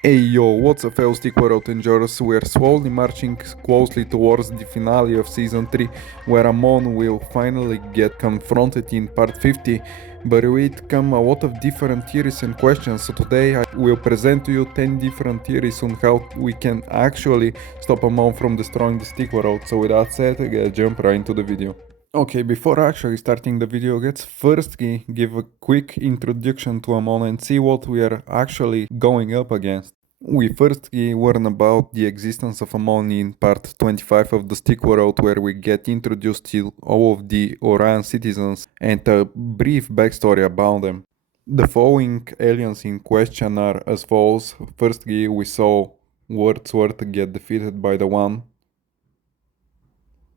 Hey yo, what's up fellow Stickworld enjoyers? We are slowly marching closely towards the finale of Season 3, where Amon will finally get confronted in Part 50, but with it come a lot of different theories and questions, so today I will present to you 10 different theories on how we can actually stop Amon from destroying the Stickworld, so with that said, let's jump right into the video. Okay, before actually starting the video, let's firstly give a quick introduction to Amon and see what we are actually going up against. We firstly learn about the existence of Amon in part 25 of the Stickworld, where we get introduced to all of the Orion citizens and a brief backstory about them. The following aliens in question are as follows. Firstly, we saw Wordsworth get defeated by the One.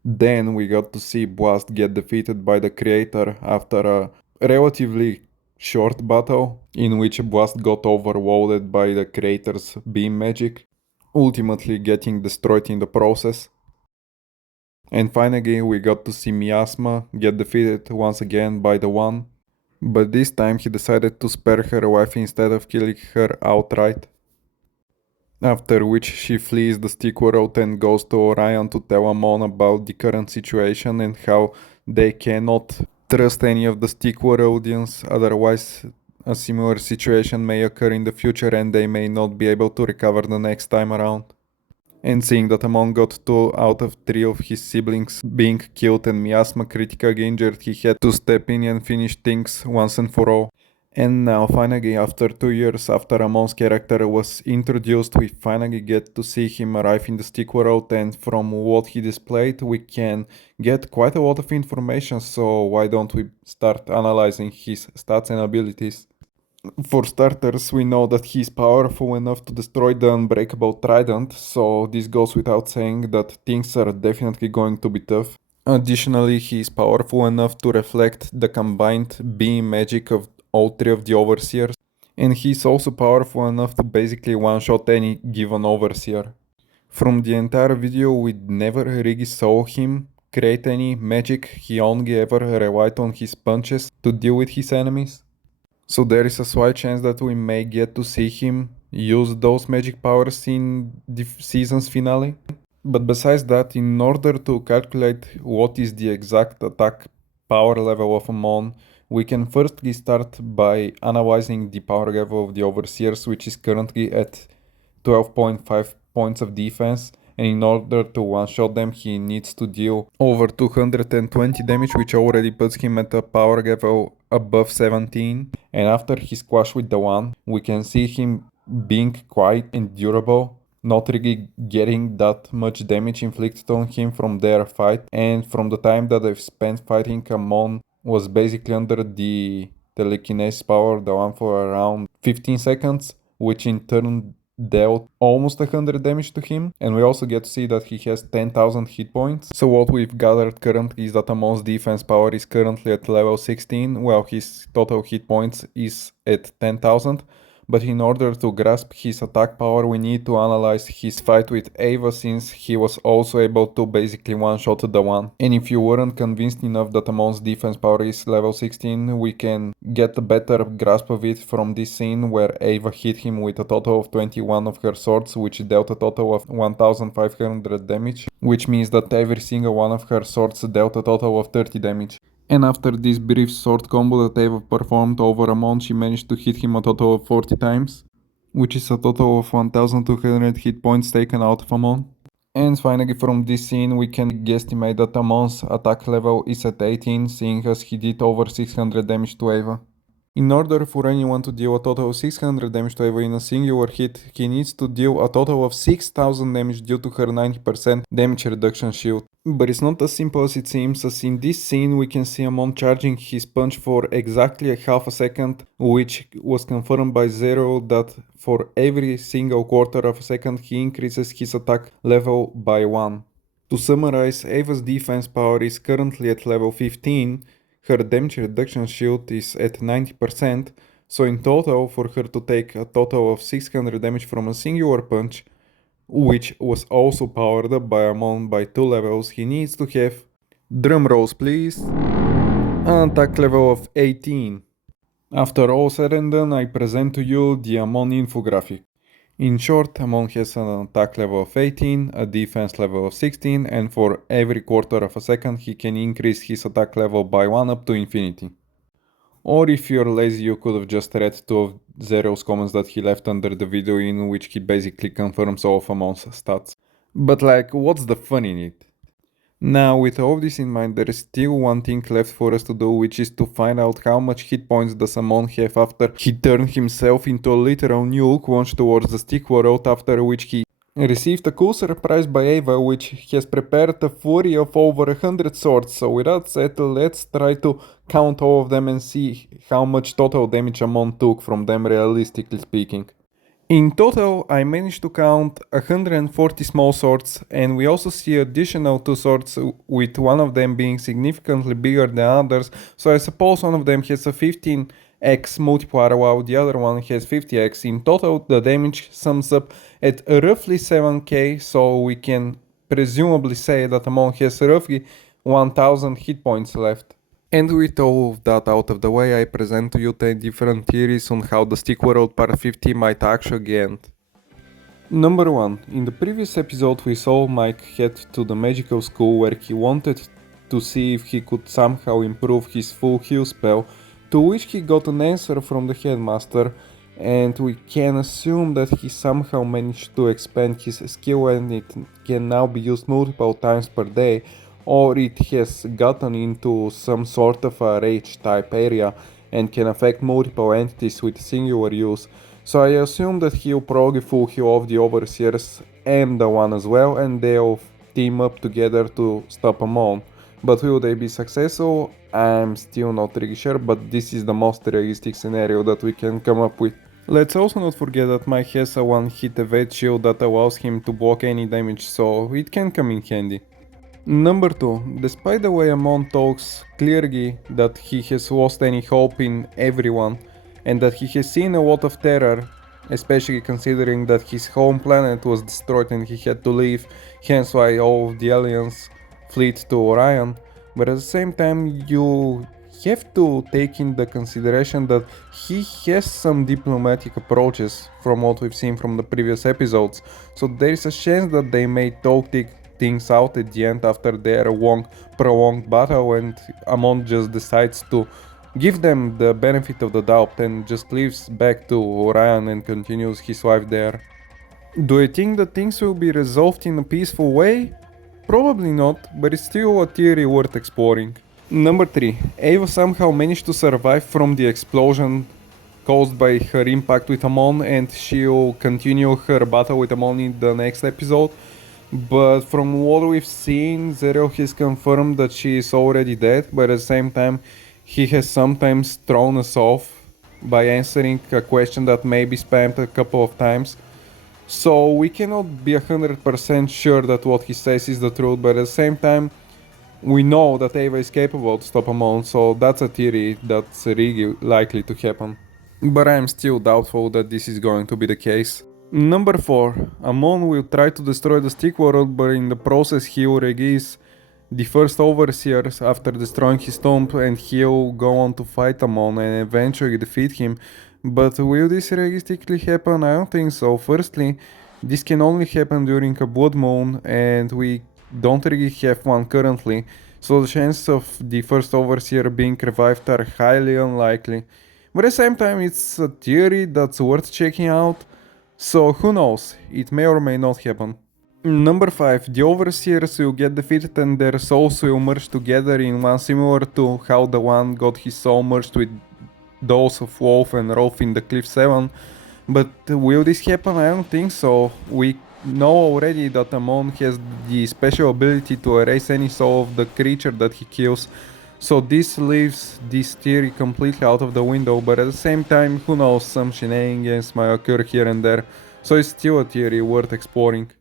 Then we got to see Blast get defeated by the Creator after a relatively short battle in which Blast got overloaded by the Creator's beam magic, ultimately getting destroyed in the process. And finally we got to see Miasma get defeated once again by the One, but this time he decided to spare her life instead of killing her outright. After which she flees the Stickworld and goes to Orion to tell Amon about the current situation and how they cannot trust any of the Stickworldians, otherwise a similar situation may occur in the future and they may not be able to recover the next time around. And seeing that Amon got 2 out of 3 of his siblings being killed and Miasma critically injured, he had to step in and finish things once and for all. And now finally, after 2 years after Amon's character was introduced, we finally get to see him arrive in the Stickworld, and from what he displayed we can get quite a lot of information, so why don't we start analyzing his stats and abilities. For starters, we know that he's powerful enough to destroy the Unbreakable Trident, so this goes without saying that things are definitely going to be tough. Additionally, he is powerful enough to reflect the combined beam magic of all 3 of the Overseers, and he's also powerful enough to basically one-shot any given Overseer. From the entire video, we never really saw him create any magic, he only ever relied on his punches to deal with his enemies. So there is a slight chance that we may get to see him use those magic powers in the season's finale. But besides that, in order to calculate what is the exact attack power level of Amon, we can firstly start by analyzing the power level of the Overseers, which is currently at 12.5 points of defense, and in order to one-shot them he needs to deal over 220 damage, which already puts him at a power level above 17. And after his squash with the One, we can see him being quite endurable, not really getting that much damage inflicted on him from their fight, and from the time that I've spent fighting Amon was basically under the telekinesis power, the One, for around 15 seconds, which in turn dealt almost 100 damage to him, and we also get to see that he has 10,000 hit points. So what we've gathered currently is that Amon's defense power is currently at level 16, while his total hit points is at 10,000. But in order to grasp his attack power, we need to analyze his fight with Ava, since he was also able to basically one-shot the One. And if you weren't convinced enough that Amon's defense power is level 16, we can get a better grasp of it from this scene where Ava hit him with a total of 21 of her swords, which dealt a total of 1500 damage, which means that every single one of her swords dealt a total of 30 damage. And after this brief sword combo that Ava performed over Amon, she managed to hit him a total of 40 times, which is a total of 1200 hit points taken out of Amon. And finally, from this scene we can guesstimate that Amon's attack level is at 18, seeing as he did over 600 damage to Ava. In order for anyone to deal a total of 600 damage to Eva in a singular hit, he needs to deal a total of 6000 damage due to her 90% damage reduction shield. But it's not as simple as it seems, as in this scene we can see Amon charging his punch for exactly a half a second, which was confirmed by Zero that for every single quarter of a second he increases his attack level by 1. To summarize, Ava's defense power is currently at level 15, her damage reduction shield is at 90%, so in total, for her to take a total of 600 damage from a singular punch, which was also powered up by Amon by 2 levels, he needs to have, drum rolls please, an attack level of 18. After all said and done, I present to you the Amon infographic. In short, Amon has an attack level of 18, a defense level of 16, and for every quarter of a second he can increase his attack level by 1 up to infinity. Or if you're lazy, you could have just read two of Zero's comments that he left under the video in which he basically confirms all of Amon's stats. But like, what's the fun in it? Now, with all this in mind, there is still one thing left for us to do, which is to find out how much hit points does Amon have after he turned himself into a literal nuke launched towards the Stickworld, after which he received a cool surprise by Ava, which has prepared a flurry of over 100 swords. So with that said, let's try to count all of them and see how much total damage Amon took from them, realistically speaking. In total, I managed to count 140 small swords, and we also see additional 2 swords, with one of them being significantly bigger than others, so I suppose one of them has a 15x multiplier while the other one has 50x. In total, the damage sums up at roughly 7k, so we can presumably say that Amon has roughly 1000 hit points left. And with all of that out of the way, I present to you 10 different theories on how the Stickworld Part 50 might actually end. Number 1. In the previous episode we saw Mike head to the magical school where he wanted to see if he could somehow improve his full heal spell, to which he got an answer from the headmaster, and we can assume that he somehow managed to expand his skill and it can now be used multiple times per day, or it has gotten into some sort of a rage type area and can affect multiple entities with singular use. So I assume that he'll probably full heal off the Overseers and the one as well, and they'll team up together to stop Amon. But will they be successful? I'm still not really sure, but this is the most realistic scenario that we can come up with. Let's also not forget that Mike has a one hit evade shield that allows him to block any damage, so it can come in handy. Number 2. Despite the way Amon talks clearly that he has lost any hope in everyone and that he has seen a lot of terror, especially considering that his home planet was destroyed and he had to leave, hence why all of the aliens fleet to Orion, but at the same time you have to take into consideration that he has some diplomatic approaches from what we've seen from the previous episodes, so there is a chance that they may talk things out at the end after their long prolonged battle, and Amon just decides to give them the benefit of the doubt and just leaves back to Orion and continues his life there. Do I think that things will be resolved in a peaceful way? Probably not, but it's still a theory worth exploring. Number 3. Ava somehow managed to survive from the explosion caused by her impact with Amon, and she'll continue her battle with Amon in the next episode. But from what we've seen, Zero has confirmed that she is already dead, but at the same time he has sometimes thrown us off by answering a question that may be spammed a couple of times. So we cannot be 100% sure that what he says is the truth, but at the same time we know that Ava is capable to stop Amon, so that's a theory that's really likely to happen. But I am still doubtful that this is going to be the case. Number 4. Amon will try to destroy the Stickworld, but in the process he'll release the first Overseers after destroying his tomb, and he'll go on to fight Amon and eventually defeat him. But will this realistically happen? I don't think so. Firstly, this can only happen during a blood moon, and we don't really have one currently, so the chances of the first Overseer being revived are highly unlikely. But at the same time, it's a theory that's worth checking out. So who knows, it may or may not happen. Number 5. The Overseers will get defeated and their souls will merge together in one, similar to how the one got his soul merged with those of Wolf and Rolf in the Cliff 7. But will this happen? I don't think so. We know already that Amon has the special ability to erase any soul of the creature that he kills. So this leaves this theory completely out of the window, but at the same time, who knows, some shenanigans might occur here and there, so it's still a theory worth exploring.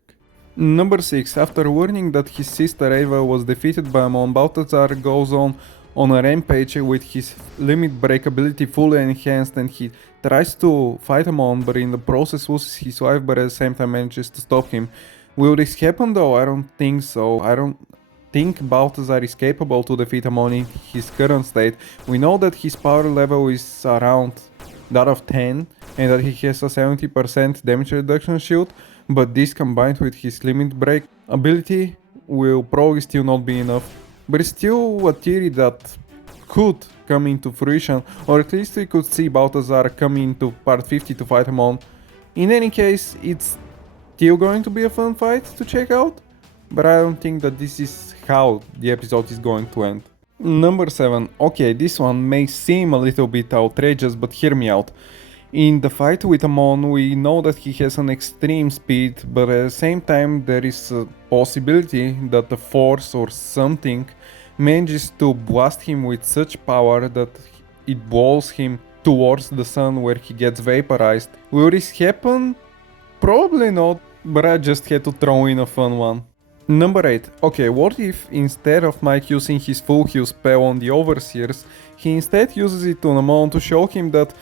Number 6. After learning that his sister Ava was defeated by Amon, Balthazar goes on a rampage with his limit break ability fully enhanced, and he tries to fight Amon, but in the process loses his life, but at the same time manages to stop him. Will this happen though? I don't think so. I don't think Balthazar is capable to defeat Amon in his current state. We know that his power level is around that of 10, and that he has a 70% damage reduction shield, but this combined with his limit break ability will probably still not be enough. But it's still a theory that could come into fruition, or at least we could see Balthazar coming into part 50 to fight Amon. In any case, it's still going to be a fun fight to check out, but I don't think that this is how the episode is going to end. Number 7. Okay, this one may seem a little bit outrageous, but hear me out. In the fight with Amon, we know that he has an extreme speed, but at the same time there is a possibility that the force or something manages to blast him with such power that it blows him towards the sun where he gets vaporized. Will this happen? Probably not, but I just had to throw in a fun one. Number 8. Okay, what if instead of Mike using his full heal spell on the Overseers, he instead uses it on Amon to show him that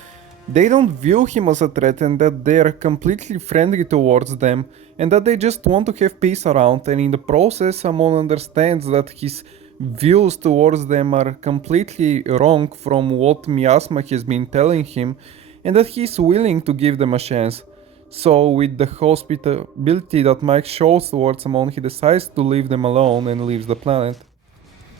they don't view him as a threat and that they are completely friendly towards them and that they just want to have peace around, and in the process Amon understands that his views towards them are completely wrong from what Miasma has been telling him and that he's willing to give them a chance. So with the hospitality that Mike shows towards Amon, he decides to leave them alone and leaves the planet.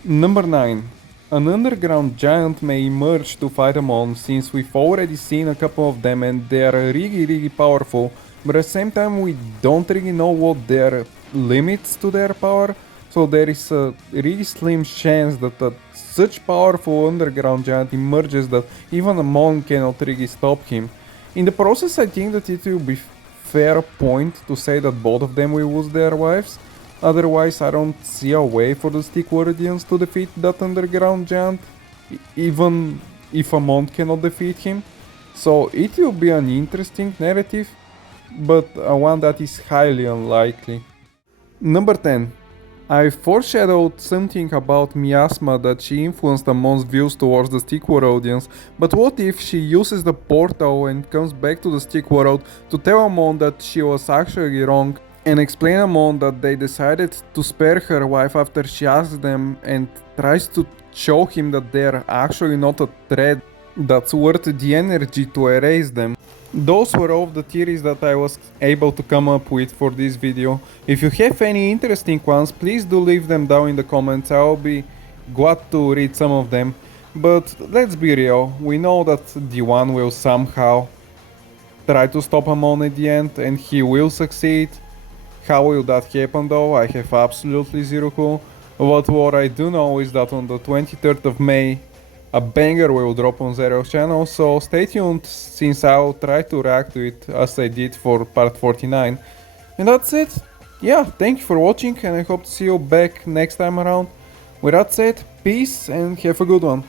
Number 9. An underground giant may emerge to fight Amon, since we've already seen a couple of them and they are really powerful, but at the same time we don't really know what their limits to their power, so there is a really slim chance that such powerful underground giant emerges that even Amon cannot really stop him. In the process, I think that it will be fair point to say that both of them will lose their lives. Otherwise, I don't see a way for the Stickworldians to defeat that underground giant, even if Amon cannot defeat him. So it will be an interesting narrative, but one that is highly unlikely. Number 10. I foreshadowed something about Miasma that she influenced Amon's views towards the Stickworldians, but what if she uses the portal and comes back to the Stickworld to tell Amon that she was actually wrong and explain Amon that they decided to spare her wife after she asked them, and tries to show him that they're actually not a threat that's worth the energy to erase them. Those were all of the theories that I was able to come up with for this video. If you have any interesting ones, please do leave them down in the comments. I'll be glad to read some of them. But let's be real, we know that the one will somehow try to stop Amon at the end and he will succeed. How will that happen though? I have absolutely zero clue. But what I do know is that on the 23rd of May, a banger will drop on Zero's channel, so stay tuned since I'll try to react to it as I did for part 49. And that's it. Yeah, thank you for watching and I hope to see you back next time around. With that said, peace and have a good one.